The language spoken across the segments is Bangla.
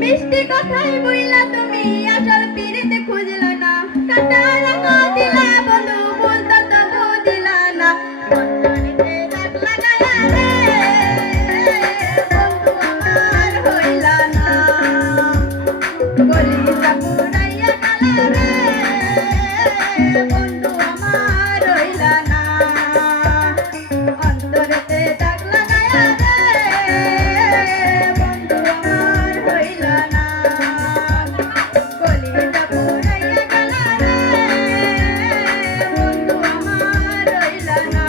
মিষ্টি কথাই বইলা তুমি আসল পিড়িতে খুঁজলা না কাটা রাখা দিলা বন্ধু বলতো তো বুঝিলা না অন্তরেতে দাগ লাগায়া রে বন্ধু আমার হইলা না কলিজা পুরাইয়া গেলা রে বন্ধু আমার হইলা না অন্তরেতে দাগ লাগায়া রে বন্ধু আমার হইলা না কলিজা পুরাইয়া গেলা রে বন্ধু আমার হইলা না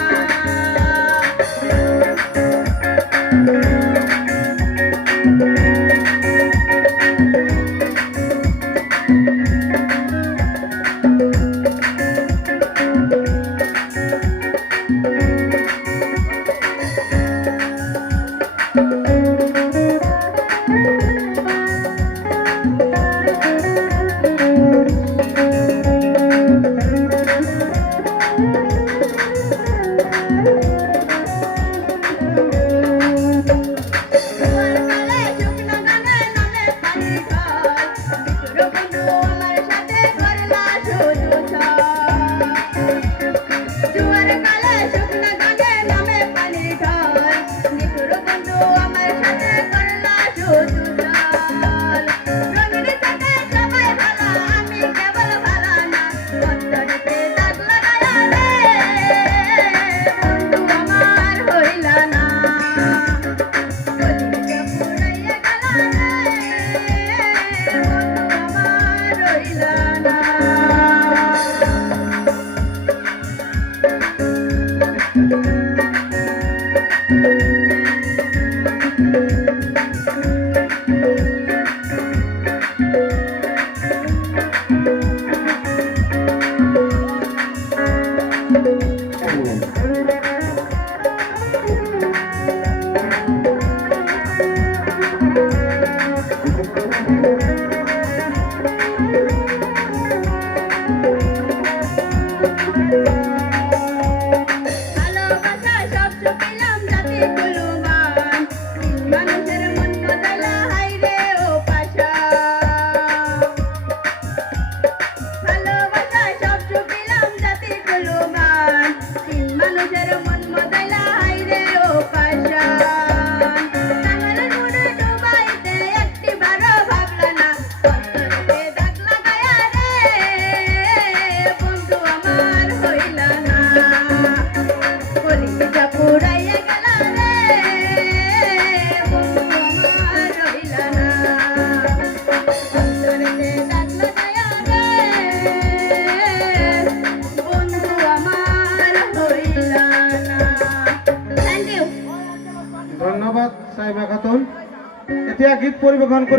ধন্যবাদ সাহেবা খাতুন। এতিয়া গীত পরিবেশন করিব